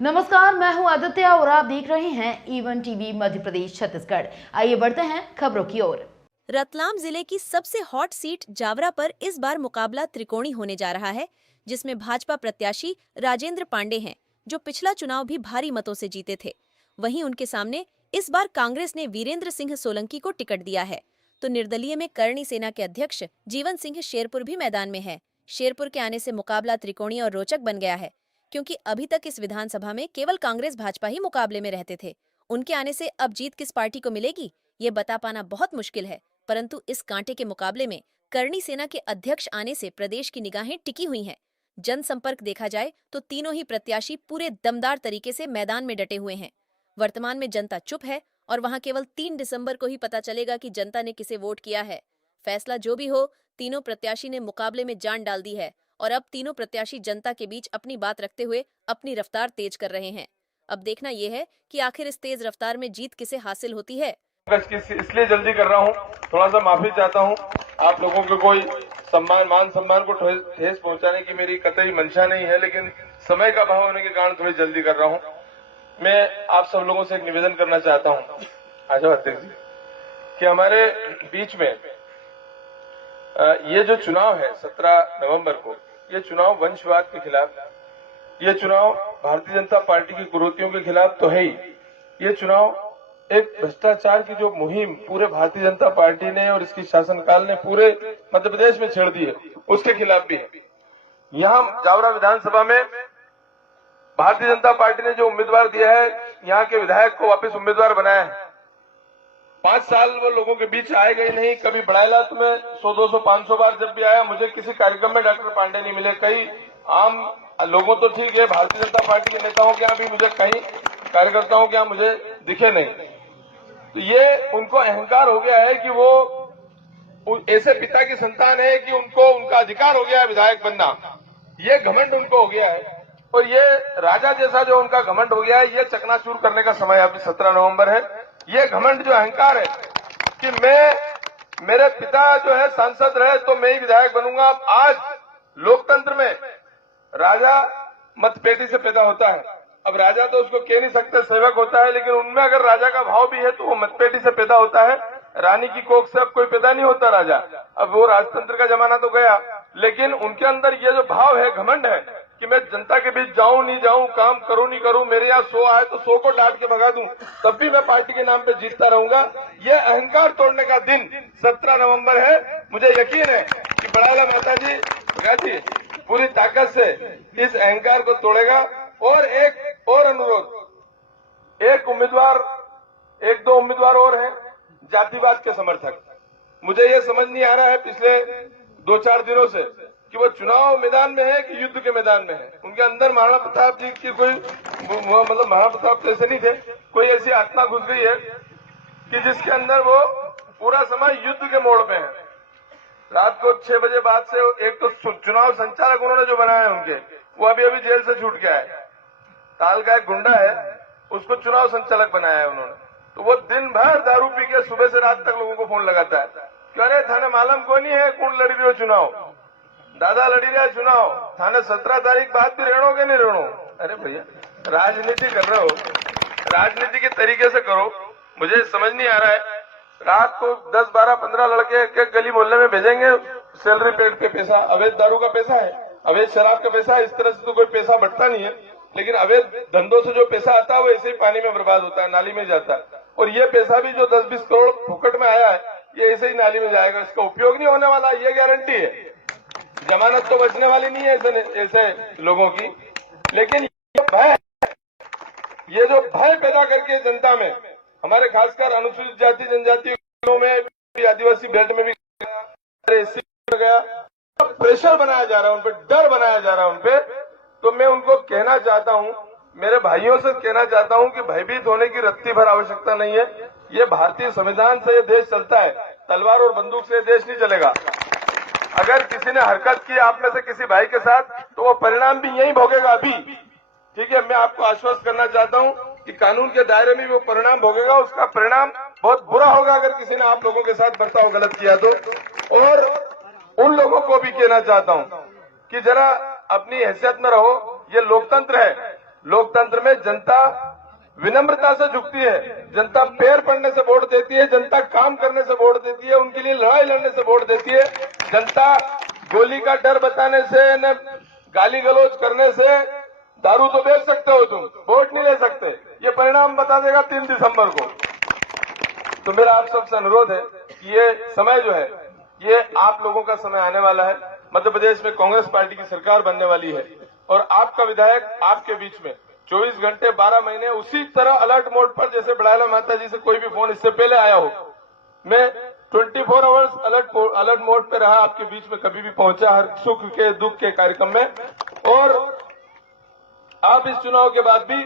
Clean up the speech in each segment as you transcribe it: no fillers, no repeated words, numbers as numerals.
नमस्कार, मैं हूं आदित्य और आप देख रहे हैं ईवन टीवी मध्य प्रदेश छत्तीसगढ़। आइए बढ़ते हैं खबरों की ओर। रतलाम जिले की सबसे हॉट सीट जावरा पर इस बार मुकाबला त्रिकोणी होने जा रहा है, जिसमें भाजपा प्रत्याशी राजेंद्र पांडे हैं, जो पिछला चुनाव भी भारी मतों से जीते थे। वहीं उनके सामने इस बार कांग्रेस ने वीरेंद्र सिंह सोलंकी को टिकट दिया है, तो निर्दलीय में करणी सेना के अध्यक्ष जीवन सिंह शेरपुर भी मैदान में है। शेरपुर के आने से मुकाबला त्रिकोणी और रोचक बन गया है, क्योंकि अभी तक इस विधानसभा में केवल कांग्रेस भाजपा ही मुकाबले में रहते थे। उनके आने से अब जीत किस पार्टी को मिलेगी, ये बता पाना बहुत मुश्किल है। परंतु इस कांटे के मुकाबले में करणी सेना के अध्यक्ष आने से प्रदेश की निगाहें टिकी हुई हैं। जनसंपर्क देखा जाए तो तीनों ही प्रत्याशी पूरे दमदार तरीके से मैदान में डटे हुए हैं। वर्तमान में जनता चुप है और वहां केवल 3 दिसंबर को ही पता चलेगा कि जनता ने किसे वोट किया है। फैसला जो भी हो, तीनों प्रत्याशी ने मुकाबले में जान डाल दी है और अब तीनों प्रत्याशी जनता के बीच अपनी बात रखते हुए अपनी रफ्तार तेज कर रहे हैं। अब देखना यह है कि आखिर इस तेज रफ्तार में जीत किसे हासिल होती है। इसलिए जल्दी कर रहा हूँ, थोड़ा सा माफी चाहता हूँ। आप लोगों के कोई मान सम्मान को ठेस पहुंचाने की मेरी कतई मंशा नहीं है, लेकिन समय का अभाव होने के कारण थोड़ी जल्दी कर रहा हूँ। मैं आप सब लोगों से एक निवेदन करना चाहता हूँ आशा अध्यक्ष जी, कि हमारे बीच में ये जो चुनाव है 17 नवंबर को, ये चुनाव वंशवाद के खिलाफ, ये चुनाव भारतीय जनता पार्टी की कुरीतियों के खिलाफ तो है ही, ये चुनाव एक भ्रष्टाचार की जो मुहिम पूरे भारतीय जनता पार्टी ने और इसकी शासनकाल ने पूरे मध्य प्रदेश में छेड़ दी है, उसके खिलाफ भी है। यहाँ जावरा विधानसभा में भारतीय जनता पार्टी ने जो उम्मीदवार दिया है, यहाँ के विधायक को वापस उम्मीदवार बनाया है। 5 साल वो लोगों के बीच आए गए नहीं। कभी बढ़ाइला तो मैं 100, 200, 500 बार जब भी आया, मुझे किसी कार्यक्रम में डॉक्टर पांडे नहीं मिले। कई आम लोगों तो ठीक है, भारतीय जनता पार्टी के नेताओं के यहाँ भी मुझे, कई कार्यकर्ताओं के यहाँ मुझे दिखे नहीं। तो ये उनको अहंकार हो गया है कि वो ऐसे पिता की संतान है कि उनको उनका अधिकार हो गया है विधायक बनना, ये घमंड उनको हो गया है। और ये राजा जैसा जो उनका घमंड हो गया है, ये चकनाचूर करने का समय अभी 17 नवंबर है। ये घमंड जो अहंकार है कि मेरे पिता जो है सांसद रहे तो मैं ही विधायक बनूंगा। आज लोकतंत्र में राजा मतपेटी से पैदा होता है। अब राजा तो उसको कह नहीं सकते, सेवक होता है, लेकिन उनमें अगर राजा का भाव भी है तो वो मतपेटी से पैदा होता है। रानी की कोख से अब कोई पैदा नहीं होता राजा। अब वो राजतंत्र का जमाना तो गया, लेकिन उनके अंदर ये जो भाव है, घमंड है कि मैं जनता के बीच जाऊं नहीं जाऊं, काम करूं नहीं करूं, मेरे यहाँ 100 आए तो 100 को डांट के भगा दूं, तब भी मैं पार्टी के नाम पे जीतता रहूंगा। ये अहंकार तोड़ने का दिन 17 नवंबर है। मुझे यकीन है कि बड़ाला माता जी पूरी ताकत से इस अहंकार को तोड़ेगा। और एक और अनुरोध, एक दो उम्मीदवार और हैं जातिवाद के समर्थक। मुझे ये समझ नहीं आ रहा है पिछले 2-4 दिनों से कि वो चुनाव मैदान में है कि युद्ध के मैदान में है। उनके अंदर महाराणा प्रताप जी की कोई महाराणा प्रताप जैसे नहीं थे, कोई ऐसी आत्मा घुस गई है कि जिसके अंदर वो पूरा समय युद्ध के मोड़ पे है। रात को 6 बजे बाद से एक तो चुनाव संचालक उन्होंने जो बनाया है उनके, वो अभी जेल से छूट गया है। ताल का एक गुंडा है, उसको चुनाव संचालक बनाया है उन्होंने। तो वो दिन भर दारू पी के सुबह से रात तक लोगों को फोन लगाता है कि अरे थाने मालूम को नहीं है कौन लड़ी रही हो चुनाव, दादा लड़ी रहा है चुनाव, थाने 17 तारीख बाद भी रहनो के नहीं रहनो। अरे भैया, राजनीति कर रहे हो, राजनीति के तरीके से करो। मुझे समझ नहीं आ रहा है। रात को 10, 12, 15 लड़के के गली मोहल्ले में भेजेंगे, सैलरी पेड पे पैसा, अवैध दारू का पैसा है, अवैध शराब का पैसा है। इस तरह से तो कोई पैसा बढ़ता नहीं है, लेकिन अवैध धंधों से जो पैसा आता है वो ऐसे ही पानी में बर्बाद होता है, नाली में जाता है। और ये पैसा भी जो 10-20 करोड़ फुकट में आया है, ये ऐसे ही नाली में जाएगा, इसका उपयोग नहीं होने वाला, ये गारंटी है। जमानत तो बचने वाली नहीं है ऐसे लोगों की। लेकिन ये जो भय पैदा करके जनता में, हमारे खासकर अनुसूचित जाति जनजातियों में, आदिवासी बेल्ट में भी गया, प्रेशर बनाया जा रहा है उन पर, डर बनाया जा रहा है उन पे। तो मैं उनको कहना चाहता हूं, मेरे भाइयों से कहना चाहता हूं कि भयभीत होने की रत्ती भर आवश्यकता नहीं है। ये भारतीय संविधान से ये देश चलता है, तलवार और बंदूक से ये देश नहीं चलेगा। अगर किसी ने हरकत की आप में से किसी भाई के साथ, तो वो परिणाम भी यही भोगेगा अभी। ठीक है, मैं आपको आश्वस्त करना चाहता हूं कि कानून के दायरे में वो परिणाम भोगेगा, उसका परिणाम बहुत बुरा होगा अगर किसी ने आप लोगों के साथ बर्ताव गलत किया तो। और उन लोगों को भी कहना चाहता हूं कि जरा अपनी हैसियत में रहो, ये लोकतंत्र है। लोकतंत्र में जनता विनम्रता से झुकती है, जनता पैर पड़ने से वोट देती है, जनता काम करने से वोट देती है, उनके लिए लड़ाई लड़ने से वोट देती है। जनता गोली का डर बताने से, न गाली गलौज करने से, दारू तो बेच सकते हो तुम, वोट नहीं ले सकते, ये परिणाम बता देगा 3 दिसंबर को। तो मेरा आप सबसे अनुरोध है कि ये समय जो है, ये आप लोगों का समय आने वाला है। मध्य प्रदेश में कांग्रेस पार्टी की सरकार बनने वाली है और आपका विधायक आपके बीच में 24 घंटे 12 महीने उसी तरह अलर्ट मोड पर, जैसे बड़ाला माता जी से कोई भी फोन इससे पहले आया हो, मैं 24 आवर्स अलर्ट मोड पे रहा, आपके बीच में कभी भी पहुंचा, हर सुख के दुख के कार्यक्रम में। और आप इस चुनाव के बाद भी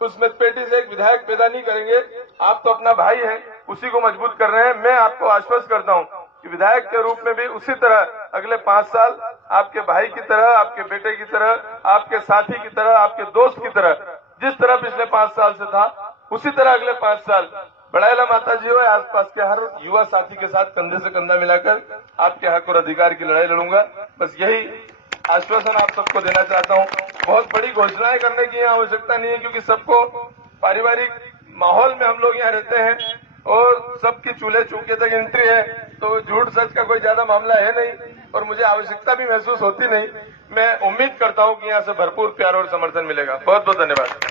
उस मतपेटी से एक विधायक पैदा नहीं करेंगे। आप तो अपना भाई हैं, उसी को मजबूत कर रहे हैं। मैं आपको आश्वस्त करता हूं कि विधायक के रूप में भी उसी तरह अगले 5 साल आपके भाई की तरह, आपके बेटे की तरह, आपके साथी की तरह, आपके दोस्त की तरह, जिस तरह पिछले 5 साल से था, उसी तरह अगले 5 साल बड़ाला माता जी हो, आसपास के हर युवा साथी के साथ कंधे से कंधा मिलाकर आपके हक और अधिकार की लड़ाई लड़ूंगा। बस यही आश्वासन आप सबको देना चाहता हूं। बहुत बड़ी घोषणाएं करने की यहाँ आवश्यकता नहीं है, क्योंकि सबको पारिवारिक माहौल में हम लोग यहाँ रहते हैं और सबकी चूल्हे चौके तक एंट्री है, तो झूठ सच का कोई ज्यादा मामला है नहीं और मुझे आवश्यकता भी महसूस होती नहीं। मैं उम्मीद करता हूं कि यहाँ से भरपूर प्यार और समर्थन मिलेगा। बहुत बहुत धन्यवाद।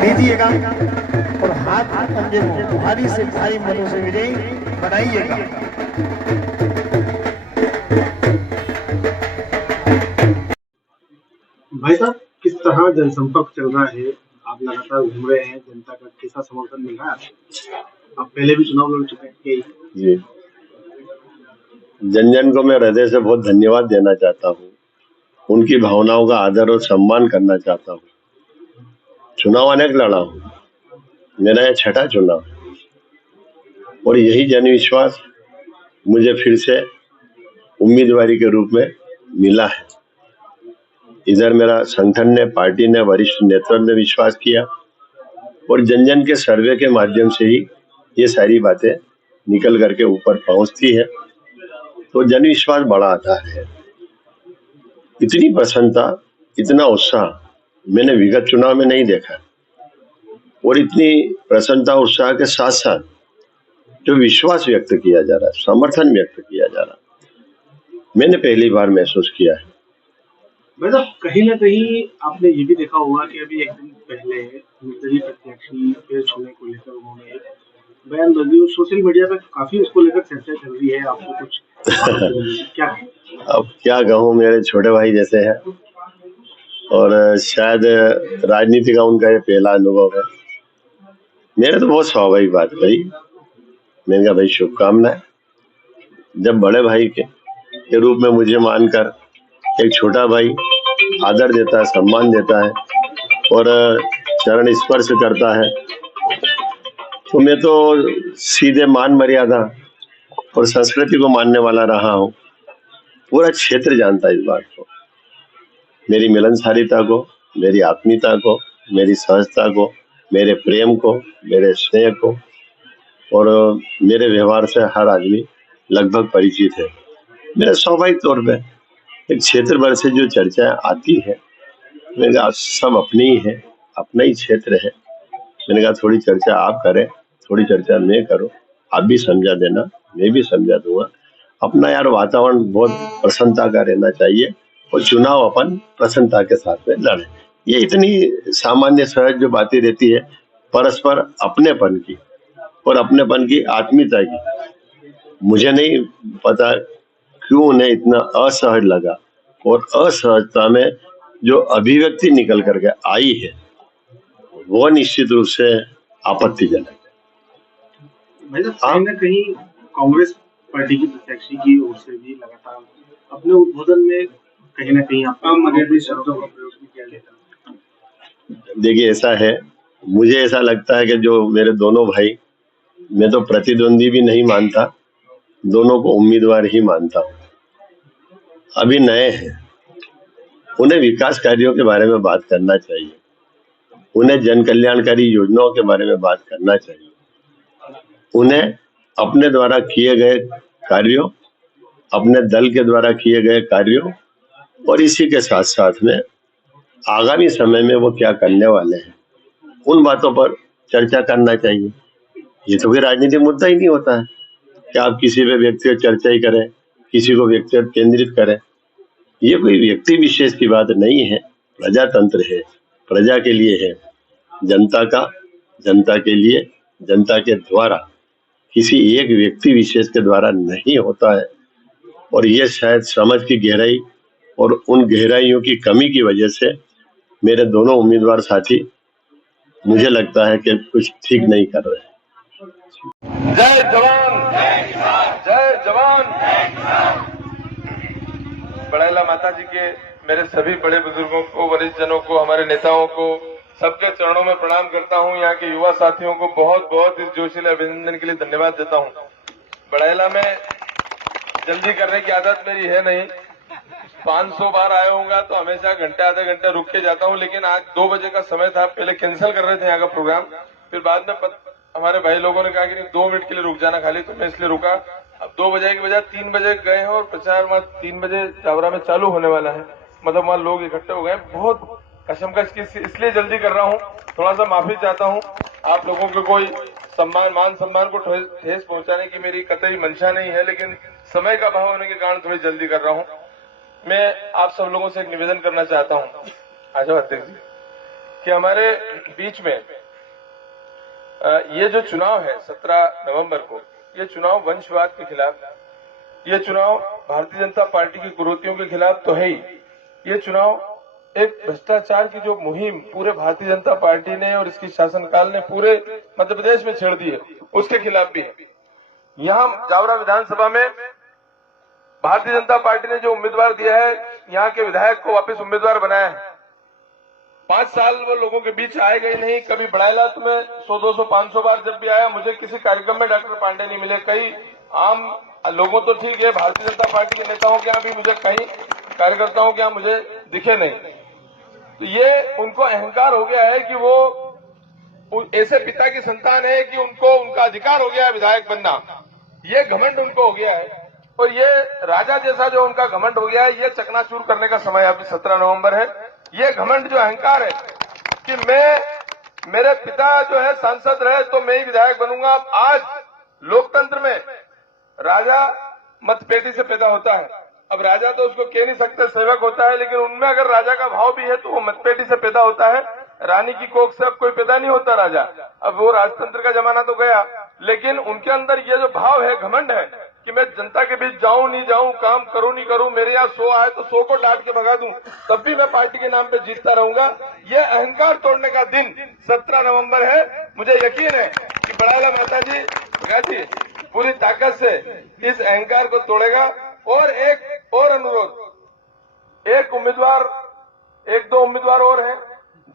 दीजिएगा और हाथ पंजे को भारी से भारी मनों से विजयी बनाइएगा। भाई साहब, किस तरह जनसंपर्क चल रहा है? आप लगातार घूम रहे हैं, जनता का कैसा समर्थन मिल रहा है? आप पहले भी चुनाव लड़ चुके हैं जी। जन जन को मैं हृदय से बहुत धन्यवाद देना चाहता हूँ, उनकी भावनाओं का आदर और सम्मान करना चाहता हूँ। चुनाव अनेक लड़ा हूँ, मेरा यह 6ठा चुनाव है और यही जनविश्वास मुझे फिर से उम्मीदवारी के रूप में मिला है। इधर मेरा संगठन ने, पार्टी ने, वरिष्ठ नेतृत्व ने विश्वास किया और जन जन के सर्वे के माध्यम से ही ये सारी बातें निकल करके ऊपर पहुंचती है, तो जनविश्वास बड़ा आता है। इतनी प्रसन्नता, इतना उत्साह मैंने विगत चुनाव में नहीं देखा और इतनी प्रसन्नता उत्साह के साथ साथ जो विश्वास व्यक्त किया जा रहा है, समर्थन व्यक्त किया जा रहा है, मैंने पहली बार महसूस किया है। मतलब कहीं ना कहीं आपने ये भी देखा होगा कि अभी एक दिन पहले निर्दलीय प्रत्याशी पैर छूने को लेकर उन्होंने एक बयान दे, सोशल मीडिया पे काफी उसको लेकर चर्चा चल रही है। आपको कुछ क्या है? अब क्या कहूँ, मेरे छोटे भाई जैसे हैं और शायद राजनीति का उनका ये पहला अनुभव है। मेरे तो बहुत स्वाभाविक बात कही, मैंने कहा भाई शुभकामनाएं। जब बड़े भाई के रूप में मुझे मानकर एक छोटा भाई आदर देता है, सम्मान देता है और चरण स्पर्श करता है, तो मैं तो सीधे मान मर्यादा और संस्कृति को मानने वाला रहा हूँ। पूरा क्षेत्र जानता है इस बात को, मेरी मिलनसारिता को, मेरी आत्मीयता को, मेरी सहजता को, मेरे प्रेम को, मेरे स्नेह को, और मेरे व्यवहार से हर आदमी लगभग परिचित है। मेरा स्वाभाविक तौर पे एक क्षेत्र भर से जो चर्चा आती है, मैंने कहा सब अपने ही है, अपना ही क्षेत्र है। मैंने कहा थोड़ी चर्चा आप करें, थोड़ी चर्चा मैं करूं, आप भी समझा देना, मैं भी समझा दूंगा। अपना यार वातावरण बहुत प्रसन्नता का रहना चाहिए और चुनाव अपन प्रसन्नता के साथ में लड़े। ये इतनी सामान्य सहज जो बातें रहती है, परस्पर अपनेपन की और अपनेपन की आत्मीयता की, मुझे नहीं पता क्यों उन्हें इतना असहज लगा और असहजता में जो अभिव्यक्ति निकल करके आई है वो निश्चित रूप से आपत्तिजनक है। कहीं ना कहीं कांग्रेस पार्टी की प्रत्याशी की ओर से भी लगातार अपने उद्बोधन में कहीं ना कहीं आपका मर्यादित शब्दों का प्रयोग भी किया जाता है। देखिए ऐसा है, मुझे ऐसा लगता है कि जो मेरे दोनों भाई, मैं तो प्रतिद्वंदी भी नहीं मानता, दोनों को उम्मीदवार ही मानता हूँ। अभी नए हैं, उन्हें विकास कार्यों के बारे में बात करना चाहिए, उन्हें जन कल्याणकारी योजनाओं के बारे में बात करना चाहिए, उन्हें अपने द्वारा किए गए कार्यों, अपने दल के द्वारा किए गए कार्यों और इसी के साथ साथ में आगामी समय में वो क्या करने वाले हैं उन बातों पर चर्चा करना चाहिए। ये तो कोई राजनीतिक मुद्दा ही नहीं होता है कि आप किसी पे व्यक्तिगत चर्चा ही करें, किसी को व्यक्तिगत केंद्रित करें। ये कोई व्यक्ति विशेष की बात नहीं है, प्रजातंत्र है, प्रजा के लिए है, जनता का, जनता के लिए, जनता के द्वारा, किसी एक व्यक्ति विशेष के द्वारा नहीं होता है। और ये शायद समझ की गहराई और उन गहराइयों की कमी की वजह से मेरे दोनों उम्मीदवार साथी मुझे लगता है कि कुछ ठीक नहीं कर रहे हैं। जय जवान, जय जवान। बड़ैला माता जी के मेरे सभी बड़े बुजुर्गों को, वरिष्ठ जनों को, हमारे नेताओं को, सबके चरणों में प्रणाम करता हूं। यहाँ के युवा साथियों को बहुत बहुत इस जोशीले अभिनंदन के लिए धन्यवाद देता हूं। बड़ैला में जल्दी करने की आदत मेरी है नहीं, 500 बार आया होऊंगा तो हमेशा घंटे आधे घंटे रुक के जाता हूं, लेकिन आज 2 बजे का समय था, पहले कैंसिल कर रहे थे यहाँ का प्रोग्राम, फिर बाद में हमारे भाई लोगों ने कहा कि नहीं 2 मिनट के लिए रुक जाना खाली, तो मैं इसलिए रुका। अब 2 बजे की बजाय 3 बजे गए हैं और प्रचार वहां 3 बजे जावरा में चालू होने वाला है, मतलब वहां लोग इकट्ठे हो गए। बहुत कशमकश की इसलिए जल्दी कर रहा हूं, थोड़ा सा माफी चाहता हूं। आप लोगों को कोई मान सम्मान को ठेस पहुंचाने की मेरी कतई मंशा नहीं है, लेकिन समय का अभाव होने के कारण थोड़ी जल्दी कर रहा हूं। मैं आप सब लोगों से एक निवेदन करना चाहता हूं, आजाद अध्यक्ष जी, कि हमारे बीच में ये जो चुनाव है 17 नवंबर को, ये चुनाव वंशवाद के खिलाफ, ये चुनाव भारतीय जनता पार्टी की कुरीतियों के खिलाफ तो है ही, ये चुनाव एक भ्रष्टाचार की जो मुहिम पूरे भारतीय जनता पार्टी ने और इसकी शासनकाल ने पूरे मध्य प्रदेश में छेड़ दी है, उसके खिलाफ भी है। यहाँ जावरा विधानसभा में भारतीय जनता पार्टी ने जो उम्मीदवार दिया है, यहाँ के विधायक को वापस उम्मीदवार बनाया है। 5 साल वो लोगों के बीच आए गए नहीं, कभी बड़ैला तो मैं 100, 200, 500 बार जब भी आया, मुझे किसी कार्यक्रम में डॉक्टर पांडे नहीं मिले। कई आम लोगों तो ठीक है, भारतीय जनता पार्टी के नेताओं के यहाँ भी मुझे, कई कार्यकर्ताओं के यहाँ मुझे दिखे नहीं। तो ये उनको अहंकार हो गया है कि वो ऐसे पिता की संतान है कि उनको उनका अधिकार हो गया है विधायक बनना, ये घमंड उनको हो गया है। और ये राजा जैसा जो उनका घमंड हो गया है, ये चकनाचूर करने का समय अभी 17 नवंबर है। ये घमंड जो अहंकार है कि मेरे पिता जो है सांसद रहे तो मैं ही विधायक बनूंगा। आज लोकतंत्र में राजा मतपेटी से पैदा होता है। अब राजा तो उसको कह नहीं सकते, सेवक होता है, लेकिन उनमें अगर राजा का भाव भी है तो वो मतपेटी से पैदा होता है। रानी की कोख से अब कोई पैदा नहीं होता राजा, अब वो राजतंत्र का जमाना तो गया, लेकिन उनके अंदर ये जो भाव है, घमंड है कि मैं जनता के बीच जाऊं नहीं जाऊं, काम करूं नहीं करूं, मेरे यहाँ 100 आए तो 100 को डांट के भगा दूं, तब भी मैं पार्टी के नाम पे जीतता रहूंगा। ये अहंकार तोड़ने का दिन 17 नवंबर है। मुझे यकीन है कि बड़ैला माता जी पूरी ताकत से इस अहंकार को तोड़ेगा। और एक और अनुरोध, एक उम्मीदवार, 1-2 उम्मीदवार और हैं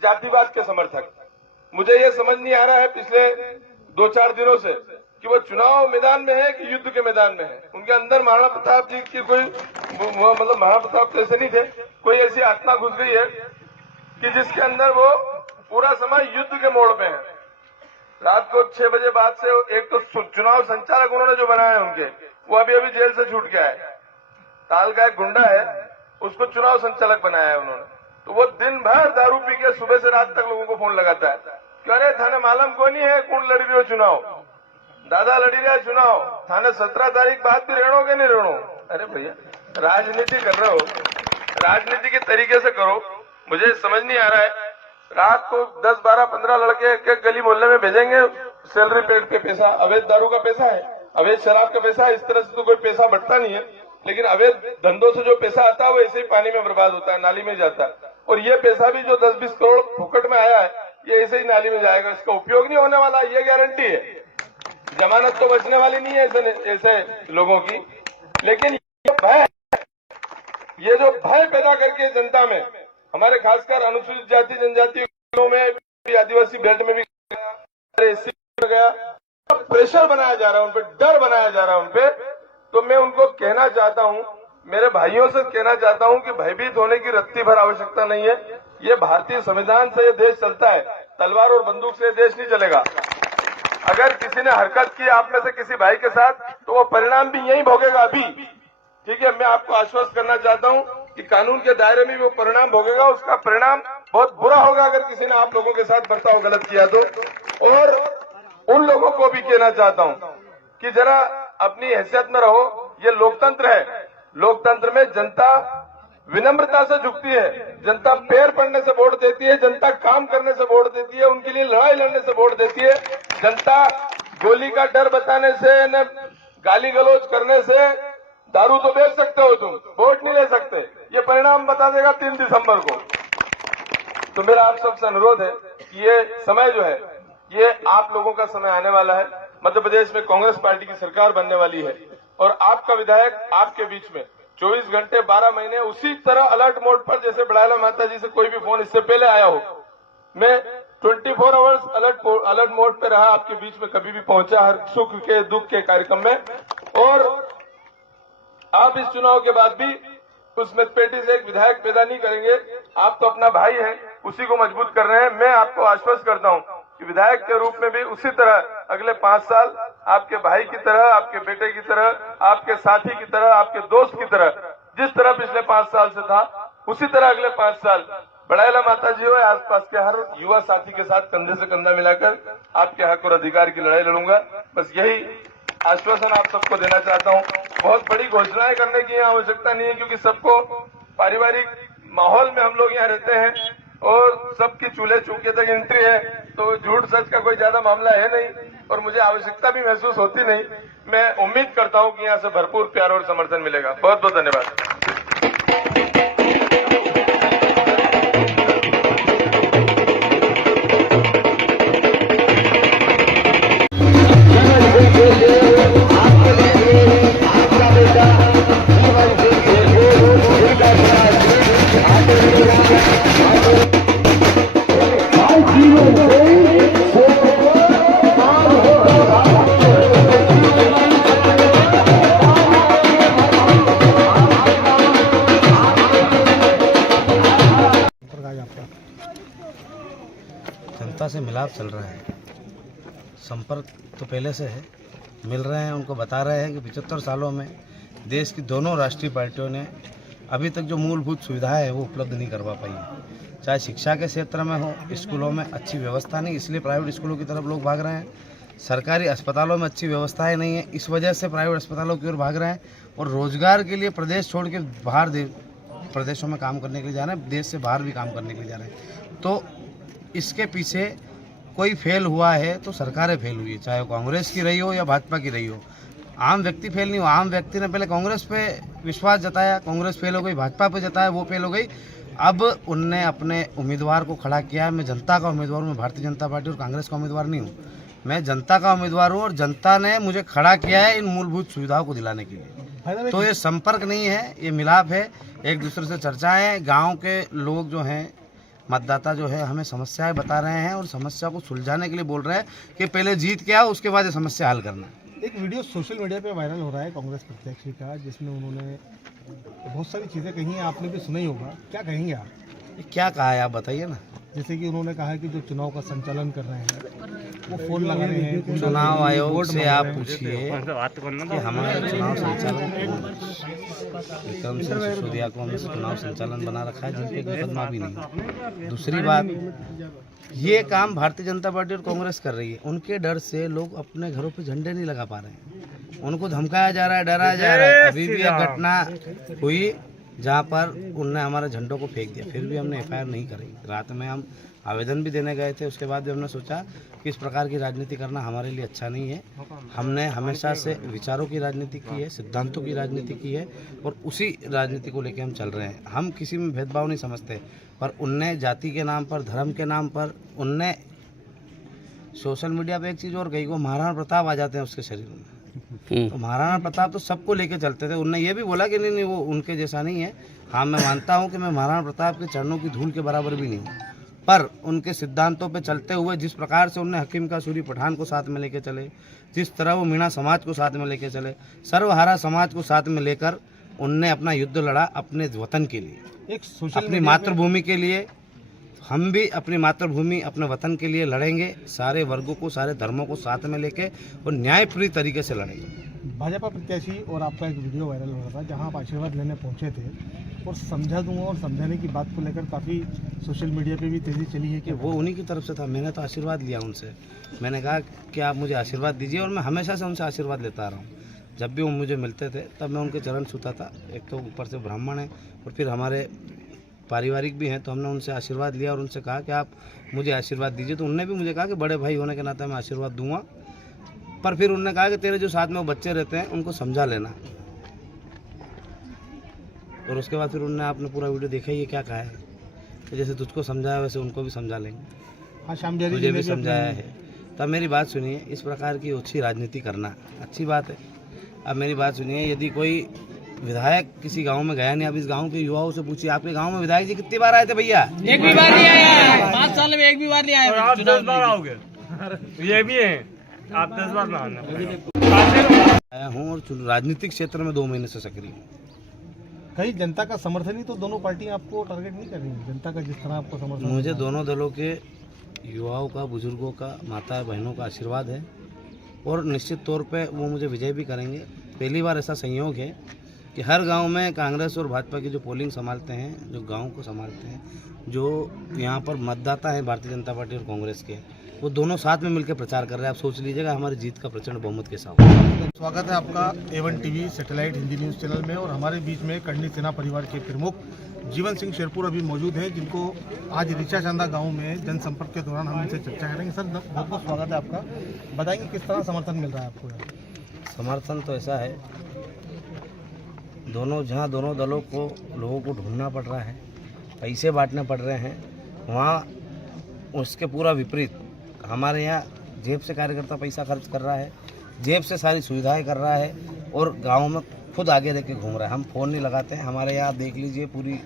जातिवाद के समर्थक। मुझे ये समझ नहीं आ रहा है पिछले 2-4 दिनों से कि वो चुनाव मैदान में है कि युद्ध के मैदान में है। उनके अंदर महाराणा प्रताप जी की कोई, मतलब महाराणा प्रताप तो ऐसे नहीं थे, कोई ऐसी आत्मा घुस गई है कि जिसके अंदर वो पूरा समय युद्ध के मोड़ पे है। रात को 6 बजे बाद से एक तो चुनाव संचालक उन्होंने जो बनाया है उनके, वो अभी जेल से छूट गया है। ताल का एक गुंडा है, उसको चुनाव संचालक बनाया है उन्होंने। तो वो दिन भर दारू पी के सुबह से रात तक लोगों को फोन लगाता है कि अरे थाने मालूम को नहीं है कौन लड़ी रही हो चुनाव, दादा लड़ी रहा है चुनाव, थाने 17 तारीख बाद भी रेणो के नहीं रेणो। अरे भैया राजनीति कर रहे हो, राजनीति के तरीके से करो। मुझे समझ नहीं आ रहा है, रात को 10, 12, 15 लड़के एक गली मोहल्ले में भेजेंगे, सैलरी पेड पे पैसा, अवैध दारू का पैसा है, अवैध शराब का पैसा है। इस तरह से तो कोई पैसा बढ़ता नहीं है, लेकिन अवैध धंधों से जो पैसा आता है वो ऐसे ही पानी में बर्बाद होता है, नाली में जाता है। और ये पैसा भी जो 10-20 करोड़ फुकट में आया है, ये ऐसे ही नाली में जाएगा, इसका उपयोग नहीं होने वाला, ये गारंटी है। जमानत तो बचने वाली नहीं है ऐसे लोगों की। लेकिन ये जो भय पैदा करके जनता में, हमारे खासकर अनुसूचित जाति जनजाति में, आदिवासी बेल्ट में भी गया, प्रेशर बनाया जा रहा है उनपे, डर बनाया जा रहा है उनपे। तो मैं उनको कहना चाहता हूं, मेरे भाइयों से कहना चाहता हूं कि भयभीत होने की रत्ती भर आवश्यकता नहीं है। ये भारतीय संविधान से ये देश चलता है, तलवार और बंदूक से देश नहीं चलेगा। अगर किसी ने हरकत की आप में से किसी भाई के साथ, तो वो परिणाम भी यही भोगेगा अभी। ठीक है, मैं आपको आश्वस्त करना चाहता हूं कि कानून के दायरे में वो परिणाम भोगेगा, उसका परिणाम बहुत बुरा होगा अगर किसी ने आप लोगों के साथ बर्ताव गलत किया तो। और उन लोगों को भी कहना चाहता हूं कि जरा अपनी हैसियत में रहो, ये लोकतंत्र है। लोकतंत्र में जनता विनम्रता से झुकती है, जनता पैर पड़ने से वोट देती है, जनता काम करने से वोट देती है, उनके लिए लड़ाई लड़ने से वोट देती है। जनता गोली का डर बताने से, न गाली गलौज करने से, दारू तो बेच सकते हो तुम, वोट नहीं ले सकते, ये परिणाम बता देगा 3 दिसंबर को। तो मेरा आप सबसे अनुरोध है कि ये समय जो है, ये आप लोगों का समय आने वाला है। मध्य प्रदेश में कांग्रेस पार्टी की सरकार बनने वाली है और आपका विधायक आपके बीच में 24 घंटे 12 महीने उसी तरह अलर्ट मोड पर, जैसे बड़ाला माता जी से कोई भी फोन इससे पहले आया हो, मैं 24 आवर्स अलर्ट मोड पे रहा, आपके बीच में कभी भी पहुंचा, हर सुख के दुख के कार्यक्रम में। और आप इस चुनाव के बाद भी उस मतपेटी से एक विधायक पैदा नहीं करेंगे। आप तो अपना भाई हैं, उसी को मजबूत कर रहे हैं। मैं आपको आश्वस्त करता हूं कि विधायक के रूप में भी उसी तरह अगले 5 साल आपके भाई की तरह, आपके बेटे की तरह, आपके साथी की तरह, आपके दोस्त की तरह, जिस तरह पिछले 5 साल से था, उसी तरह अगले 5 साल बड़ाला माता जी हो, आसपास के हर युवा साथी के साथ कंधे से कंधा मिलाकर आपके हक और अधिकार की लड़ाई लड़ूंगा। बस यही आश्वासन आप सबको देना चाहता हूं। बहुत बड़ी घोषणाएं करने की आवश्यकता नहीं है, क्योंकि सबको पारिवारिक माहौल में हम लोग यहाँ रहते हैं और सबकी चूल्हे चौके तक एंट्री है, तो झूठ सच का कोई ज्यादा मामला है नहीं और मुझे आवश्यकता भी महसूस होती नहीं। मैं उम्मीद करता हूं कि यहाँ से भरपूर प्यार और समर्थन मिलेगा। बहुत बहुत धन्यवाद। जनता से मिलाप चल रहा है, संपर्क तो पहले से है, मिल रहे हैं, उनको बता रहे हैं कि 75 सालों में देश की दोनों राष्ट्रीय पार्टियों ने अभी तक जो मूलभूत सुविधाएं है वो उपलब्ध नहीं करवा पाई है। चाहे शिक्षा के क्षेत्र में हो, स्कूलों में अच्छी व्यवस्था नहीं, इसलिए प्राइवेट स्कूलों की तरफ लोग भाग रहे हैं। सरकारी अस्पतालों में अच्छी व्यवस्थाएं नहीं है, इस वजह से प्राइवेट अस्पतालों की ओर भाग रहे हैं। और रोजगार के लिए प्रदेश छोड़ के बाहर प्रदेशों में काम करने के लिए जा रहे हैं, देश से बाहर भी काम करने के लिए जा रहे हैं। तो इसके पीछे कोई फेल हुआ है तो सरकारें फेल हुई है, चाहे वो कांग्रेस की रही हो या भाजपा की रही हो। आम व्यक्ति फेल नहीं हुआ। आम व्यक्ति ने पहले कांग्रेस पे विश्वास जताया, कांग्रेस फेल हो गई, भाजपा पे जताया, वो फेल हो गई। अब उनने अपने उम्मीदवार को खड़ा किया है। मैं जनता का उम्मीदवार हूँ, मैं भारतीय जनता पार्टी और कांग्रेस का उम्मीदवार नहीं हूँ, मैं जनता का उम्मीदवार हूँ और जनता ने मुझे खड़ा किया है इन मूलभूत सुविधाओं को दिलाने के लिए। तो ये संपर्क नहीं है, ये मिलाप है, एक दूसरे से चर्चाएं। गाँव के लोग जो हैं, मतदाता जो है, हमें समस्याएं बता रहे हैं और समस्या को सुलझाने के लिए बोल रहे हैं कि पहले जीत के आओ, उसके बाद ये समस्या हल करना। एक वीडियो सोशल मीडिया पे वायरल हो रहा है कांग्रेस प्रत्याशी का, जिसमें उन्होंने बहुत सारी चीज़ें कही हैं, आपने भी सुना ही होगा, क्या कहेंगे आप? क्या कहा है आप बताइए ना। जैसे कि उन्होंने कहा कि जो चुनाव का संचालन कर रहे हैं वो फोन लगा रहे हैं, चुनाव आयोग से आप पूछिए कि हमारा चुनाव संचालन विक्रम सिंह सिसोदिया को हमने चुनाव संचालन बना रखा है, जिन पे मुकदमा भी नहीं। दूसरी बात, ये काम भारतीय जनता पार्टी और कांग्रेस कर रही है, उनके डर से लोग अपने घरों पे झंडे नहीं लगा पा रहे हैं, उनको धमकाया जा रहा है, डराया जा रहा है। अभी भी एक घटना हुई जहाँ पर उनने हमारे झंडों को फेंक दिया, फिर भी हमने FIR नहीं करी। रात में हम आवेदन भी देने गए थे, उसके बाद भी हमने सोचा कि इस प्रकार की राजनीति करना हमारे लिए अच्छा नहीं है। हमने हमेशा से विचारों की राजनीति की है, सिद्धांतों की राजनीति की है और उसी राजनीति को लेकर हम चल रहे हैं। हम किसी में भेदभाव नहीं समझते, पर उनने जाति के नाम पर, धर्म के नाम पर, उनने सोशल मीडिया पर एक चीज़ और कही, को महाराणा प्रताप आ जाते हैं उसके शरीर में। तो महाराणा प्रताप तो सबको लेके चलते थे। उनने ये भी बोला कि नहीं वो उनके जैसा नहीं है। हाँ, मैं मानता हूँ कि मैं महाराणा प्रताप के चरणों की धूल के बराबर भी नहीं हूँ, पर उनके सिद्धांतों पे चलते हुए जिस प्रकार से उन्होंने हकीम का सूरी पठान को साथ में लेके चले, जिस तरह वो मीणा समाज को साथ में लेके चले, सर्वहारा समाज को साथ में लेकर उनने अपना युद्ध लड़ा अपने वतन के लिए, अपनी मातृभूमि के लिए, हम भी अपनी मातृभूमि अपने वतन के लिए लड़ेंगे, सारे वर्गों को सारे धर्मों को साथ में लेके और न्यायपूर्ण तरीके से लड़ेंगे। भाजपा प्रत्याशी और आपका एक वीडियो वायरल हो रहा था जहां आप आशीर्वाद लेने पहुंचे थे और समझा दूंगा और समझाने की बात को लेकर काफ़ी सोशल मीडिया पे भी तेज़ी चली है कि वो उन्हीं की तरफ से था। मैंने तो आशीर्वाद लिया उनसे। मैंने कहा कि आप मुझे आशीर्वाद दीजिए और मैं हमेशा से उनसे आशीर्वाद लेता आ रहा हूँ। जब भी वो मुझे मिलते थे तब मैं उनके चरण छूता था। एक तो ऊपर से ब्राह्मण है और फिर हमारे पारिवारिक भी हैं, तो हमने उनसे आशीर्वाद लिया और उनसे कहा कि आप मुझे आशीर्वाद दीजिए। तो उनने भी मुझे कहा कि बड़े भाई होने के नाते मैं आशीर्वाद दूंगा, पर फिर उन्होंने कहा कि तेरे जो साथ में वो बच्चे रहते हैं उनको समझा लेना। और उसके बाद फिर उन्होंने आपने पूरा वीडियो देखा ही है, क्या कहा है कि जैसे तुझको समझाया वैसे उनको भी समझा लेंगे। हाँ, श्याम मुझे भी समझाया है। तब मेरी बात सुनिए, इस प्रकार की ओछी राजनीति करना अच्छी बात है। अब मेरी बात सुनिए, यदि कोई विधायक किसी गांव में गया नहीं, अब इस गांव के युवाओं से पूछिए आपके गांव में विधायक जी कितनी बार आए थे भैया? एक भी बार नहीं आया। 5 साल में एक भी बार नहीं आया। आप 10 बार आओगे, ये भी है, आप 10 बार ना आया हूँ और राजनीतिक क्षेत्र में 2 महीने से सक्रिय हूँ। कहीं जनता का समर्थन ही तो दोनों पार्टियां आपको टारगेट नहीं कर रही हैं। जनता का जिस तरह आपको समर्थन मुझे दोनों दलों के युवाओं का, बुजुर्गों का, माता बहनों का आशीर्वाद है और निश्चित तौर पे वो मुझे विजय भी करेंगे। पहली बार ऐसा संयोग है कि हर गांव में कांग्रेस और भाजपा की जो पोलिंग संभालते हैं, जो गांव को संभालते हैं, जो यहाँ पर मतदाता हैं भारतीय जनता पार्टी और कांग्रेस के, वो दोनों साथ में मिलकर प्रचार कर रहे हैं। आप सोच लीजिएगा हमारी जीत का प्रचंड बहुमत के साथ। स्वागत है आपका A1 TV satellite Hindi news channel में। और हमारे बीच में करनी सेना परिवार के प्रमुख जीवन सिंह शेरपुर अभी मौजूद हैं, जिनको आज ऋचा चांदा गांव में जनसंपर्क के दौरान हम इनसे चर्चा करेंगे। सर, बहुत बहुत स्वागत है आपका। बताएंगे किस तरह समर्थन मिल रहा है आपको? समर्थन तो ऐसा है, जहाँ दोनों दलों को लोगों को ढूंढना पड़ रहा है, पैसे बांटने पड़ रहे हैं, वहाँ उसके पूरा विपरीत हमारे यहाँ जेब से कार्यकर्ता पैसा खर्च कर रहा है, जेब से सारी सुविधाएं कर रहा है और गांव में खुद आगे रह के घूम रहा है। हम फ़ोन नहीं लगाते हैं। हमारे यहाँ देख लीजिए, पूरी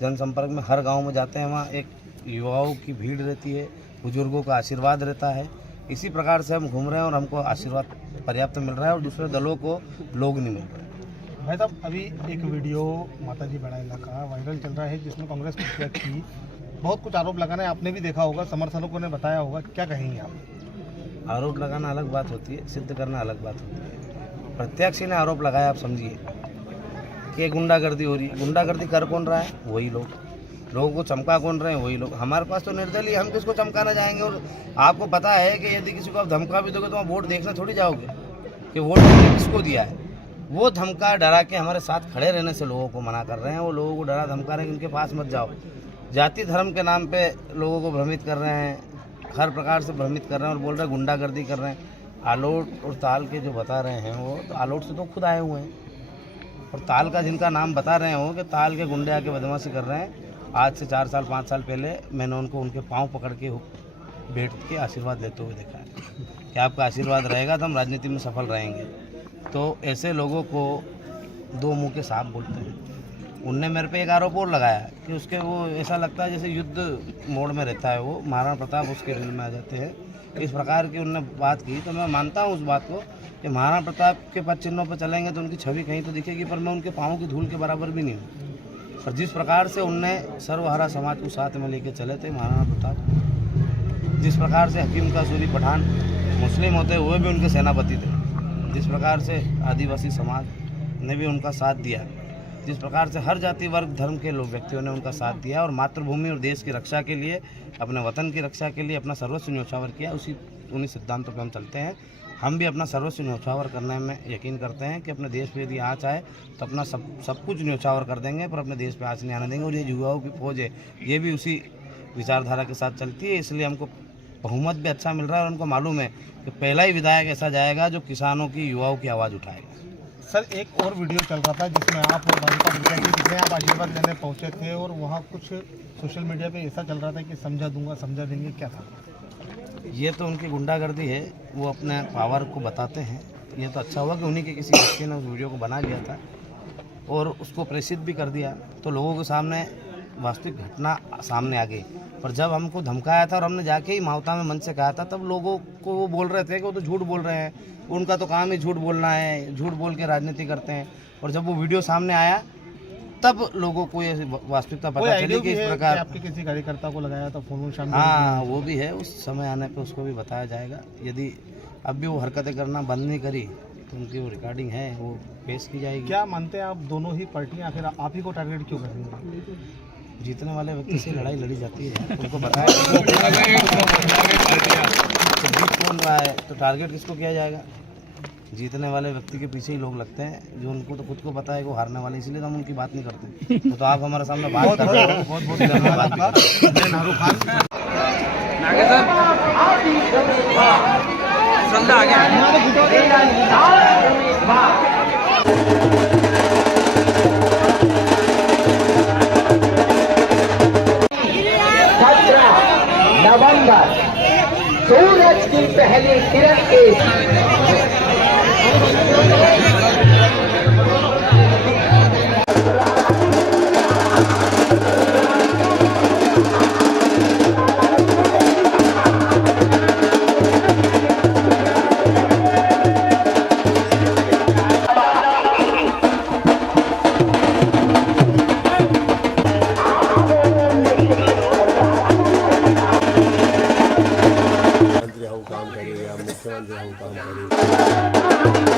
जनसंपर्क में हर गांव में जाते हैं, वहाँ एक युवाओं की भीड़ रहती है, बुजुर्गों का आशीर्वाद रहता है। इसी प्रकार से हम घूम रहे हैं और हमको आशीर्वाद पर्याप्त मिल रहा है और दूसरे दलों को लोग नहीं मिल रहे। भाई साहब, अभी एक वीडियो माताजी बड़ा इलाका वायरल चल रहा है जिसमें कांग्रेस प्रत्याशी बहुत कुछ आरोप लगाना है। आपने भी देखा होगा, समर्थकों ने बताया होगा, क्या कहेंगे आप? आरोप लगाना अलग बात होती है, सिद्ध करना अलग बात होती है। प्रत्याशी ने आरोप लगाया, आप समझिए कि गुंडागर्दी हो रही है। गुंडागर्दी कर कौन रहा है? वही लोग। लोगों को चमका कौन रहे हैं? वही लोग। हमारे पास तो निर्दलीय, हम किसको चमकाना जाएंगे? और आपको पता है कि यदि किसी को आप धमका भी दोगे तो आप वोट देखना थोड़ी जाओगे कि वोट किसको दिया है। वो धमका डरा के हमारे साथ खड़े रहने से लोगों को मना कर रहे हैं। वो लोगों को डरा धमका रहे हैं कि उनके पास मत जाओ। जाति धर्म के नाम पे लोगों को भ्रमित कर रहे हैं, हर प्रकार से भ्रमित कर रहे हैं और बोल रहे हैं गुंडागर्दी कर रहे हैं। आलोट और ताल के जो बता रहे हैं, वो तो आलोट से तो खुद आए हुए हैं और ताल का जिनका नाम बता रहे हो कि ताल के गुंडे आके बदमाशी कर रहे हैं, आज से 4 साल 5 साल पहले मैंने उनको उनके पाँव पकड़ के बैठ के आशीर्वाद लेते हुए देखा है कि आपका आशीर्वाद रहेगा तो हम राजनीति में सफल रहेंगे। तो ऐसे लोगों को 2 मुंह के सांप बोलते हैं। उनने मेरे पे एक आरोप और लगाया कि उसके वो ऐसा लगता है जैसे युद्ध मोड में रहता है, वो महाराणा प्रताप उसके रील में आ जाते हैं। इस प्रकार की उनने बात की, तो मैं मानता हूँ उस बात को कि महाराणा प्रताप के पद चिन्हों पर चलेंगे तो उनकी छवि कहीं तो दिखेगी, पर मैं उनके पाँव की धूल के बराबर भी नहीं हूँ। और जिस प्रकार से उनने सर्वहारा समाज को साथ में लेके चले थे महाराणा प्रताप, जिस प्रकार से हकीम का सूरी पठान मुस्लिम होते हुए भी उनके सेनापति थे, जिस प्रकार से आदिवासी समाज ने भी उनका साथ दिया, जिस प्रकार से हर जाति वर्ग धर्म के लोग व्यक्तियों ने उनका साथ दिया और मातृभूमि और देश की रक्षा के लिए, अपने वतन की रक्षा के लिए अपना सर्वस्व न्यौछावर किया, उन्हीं सिद्धांतों पर हम चलते हैं। हम भी अपना सर्वस्व न्यौछावर करने में यकीन करते हैं कि अपने देश पे यदि आँच आए तो अपना सब कुछ न्यौछावर कर देंगे, पर अपने देश पे आँच नहीं आने देंगे। और ये युवाओं की फौज है, ये भी उसी विचारधारा के साथ चलती है, इसलिए हमको बहुमत भी अच्छा मिल रहा है और उनको मालूम है कि पहला ही विधायक ऐसा जाएगा जो किसानों की, युवाओं की आवाज़ उठाएगा। सर, एक और वीडियो चल रहा था जिसमें आप और भाजपा प्रत्याशी जिसमें आप आशीर्वाद लेने पहुंचे थे और वहाँ कुछ सोशल मीडिया पे ऐसा चल रहा था कि समझा दूंगा, समझा देंगे, क्या था? ये तो उनकी गुंडागर्दी है, वो अपने पावर को बताते हैं। ये तो अच्छा हुआ कि उन्हीं के किसी व्यक्ति ने उस वीडियो को बना लिया था और उसको प्रेषित भी कर दिया, तो लोगों के सामने वास्तविक घटना सामने आ गई। पर जब हमको धमकाया था और हमने जाके ही मावता में मंच से कहा था, तब लोगों को वो बोल रहे थे कि वो तो झूठ बोल रहे हैं, उनका तो काम ही झूठ बोलना है, झूठ बोल के राजनीति करते हैं। और जब वो वीडियो सामने आया तब लोगों को ये वास्तविकता कोई पता आइडिया चली कि भी इस है कि प्रकार। आपके किसी कार्यकर्ता को लगाया था फोन शाम को? हाँ, वो भी है, उस समय आने पे उसको भी बताया जाएगा। यदि अब भी वो हरकतें करना बंद नहीं करी तो उनकी वो रिकॉर्डिंग है, वो पेश की जाएगी। क्या मानते हैं आप दोनों ही पार्टियां आखिर आप ही को टारगेट क्यों कर रही हैं? जीतने वाले व्यक्ति से लड़ाई लड़ी जाती है, उनको बताया जीत कौन रहा है तो टारगेट किसको किया जाएगा। जीतने वाले व्यक्ति के पीछे ही लोग लगते हैं, जो उनको तो खुद को पता है कि वो हारने वाले, इसीलिए तो हम उनकी बात नहीं करते। तो आप हमारे सामने बात कर रहे हो, बहुत बहुत धन्यवाद। समझा आ गया। नवंबर सूरज की पहली किरण के काम करे या मुख्यमंत्री काम करे।